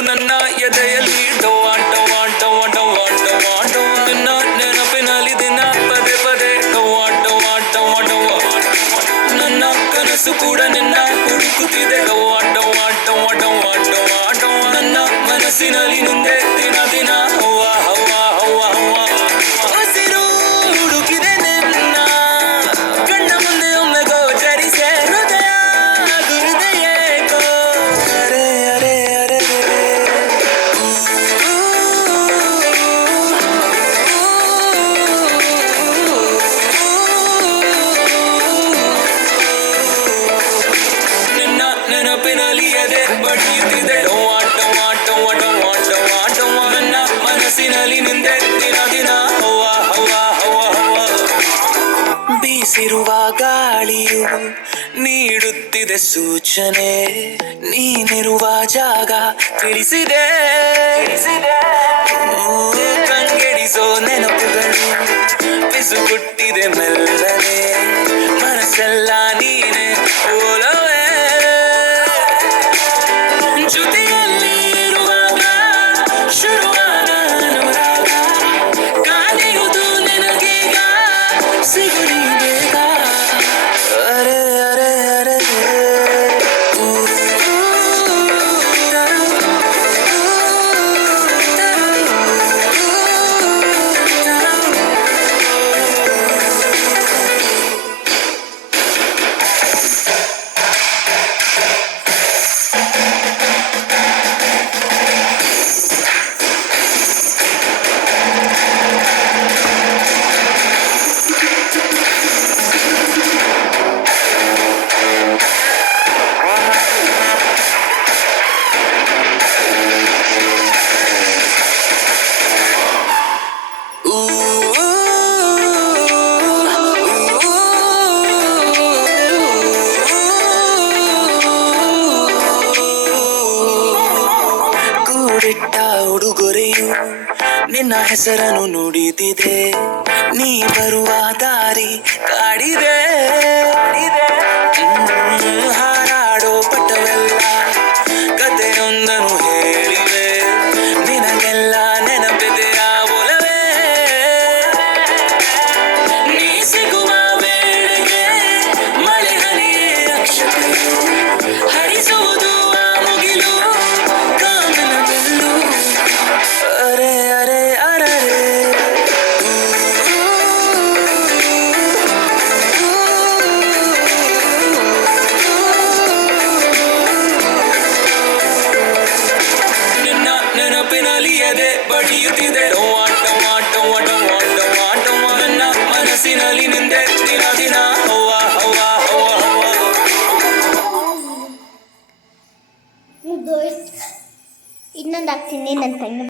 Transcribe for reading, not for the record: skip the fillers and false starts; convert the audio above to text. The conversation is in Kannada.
ನನ್ನ ಎದೆಯಲ್ಲಿ ಡವ್ವ ಡವ್ವ ಡವ್ವ ಡವ್ವ ಡವ್ವ ಡವ್ವ ನಿನ್ನ ನೆನಪಿನಲ್ಲಿ ದಿನ ಪದೇ ಪದೇ ಡವ್ವ ಡವ್ವ ಡವ್ವ ಡವ್ವ ನನ್ನ ಕನಸು ಕೂಡ ನಿನ್ನ ಹುಡುಕುತ್ತಿದೆ ಡವ್ವ ಡವ್ವ ಡವ್ವ ಡವ್ವ ಡವ್ವ ಡವ್ವ ನನ್ನ ಮನಸ್ಸಿನಲ್ಲಿ ನಿಂದೆ ದಿನ ದಿನ ಹವ್ವ ಹವ್ವ ಹವ್ವ ಹವ್ವ ಹಸಿರು ಹುಡುಕಿದೆ ನಿನ್ನ ಕಣ್ಣ ಮುಂದೆ ಒಮ್ಮೆ ಗೋಚರಿಸೆ ಹೃದಯ ಗುರುದಯೇಕೋ ಅರೆ ಅರೆ ಅರೆ ನಿನ್ನ ನೆನಪಿನಲ್ಲಿ ಎದೆ ಬಡಿಯುತ್ತಿದೆ ಡವ್ವ ಡವ್ವ ಡವ್ವ ಡವ್ವ ಡವ್ವ ಡವ್ವ ನನ್ನ ಮನಸ್ಸಿನಲ್ಲಿ ನಿಂದೆ ದಿನ ದಿನ ಹವ್ವ ಹವ್ವ ಹವ್ವ ಹವ್ವ ಬೀಸಿರುವ ಗಾಳಿಯು ನೀಡುತ್ತಿದೆ ಸೂಚನೆ ನೀನಿರುವ ಜಾಗ ತಿಳಿಸಿದೆ ಕಂಗೆಡಿಸೋ ನೆನಪುಗಳು ಪಿಸುಗುಟ್ಟಿದೆ ಮೆಲ್ಲನೆ ಮನಸ್ಸೆಲ್ಲ ನೀನೆ ಓಲವೇ ಜೊತೆಯಲ್ಲಿ ಇರುವಾಗ ಶುರುವಾದ ಅನುರಾಗ ಕಾದಿರುವುದು ನಿನಗೀಗ ಸಿಗಲಿ ಬೇಗ ಅರೆ ಅರೆ ಅರೆ ಕೂಡಿಟ್ಟ ಉಡುಗೊರೆಯು ನಿನ್ನ ಹೆಸರನ್ನು ನುಡಿದಿದೆ ನೀ ಬರುವ ದಾರಿ ಕಾಡಿದೆ ಹಾರಾಡೋ ಪಟ್ಟವೆಲ್ಲ ಕಥೆಯೊಂದನ್ನು ಹೇಳಿವೆ ನಿನಗೆಲ್ಲ ನೆನಪಿದೆಯ ಒಲವೇ ನೀ ಸಿಗುವ ವೇಳೆಗೆ ಮಳೆ ಹನಿಯೇ ಅಕ್ಷತೆಯು ಹರಿಸುವುದು ಆ ಮುಗಿಲು ಕಾಮನ ಬೆಲ್ಲು ಅರೆ ಅರೆ ಅರರೆ ನಿನ್ನ ನೆನಪಿನಲ್ಲಿ ಎದೆ ಬಡಿಯುತ್ತಿದೆ ಡವ್ವ ಡವ್ವ ಡವ್ವ ಡವ್ವ ಡವ್ವ ಡವ್ವ ನನ್ನ ಮನಸ್ಸಿನಲ್ಲಿ ನಿಂದೆ ದಿನ ದಿನ ಹವ್ವ ಹವ್ವ ಹವ್ವ ಹವ್ವ ಇನ್ನೊಂದು ಹಾಕ್ತೀನಿ ನನ್ನ ತಂಗಿ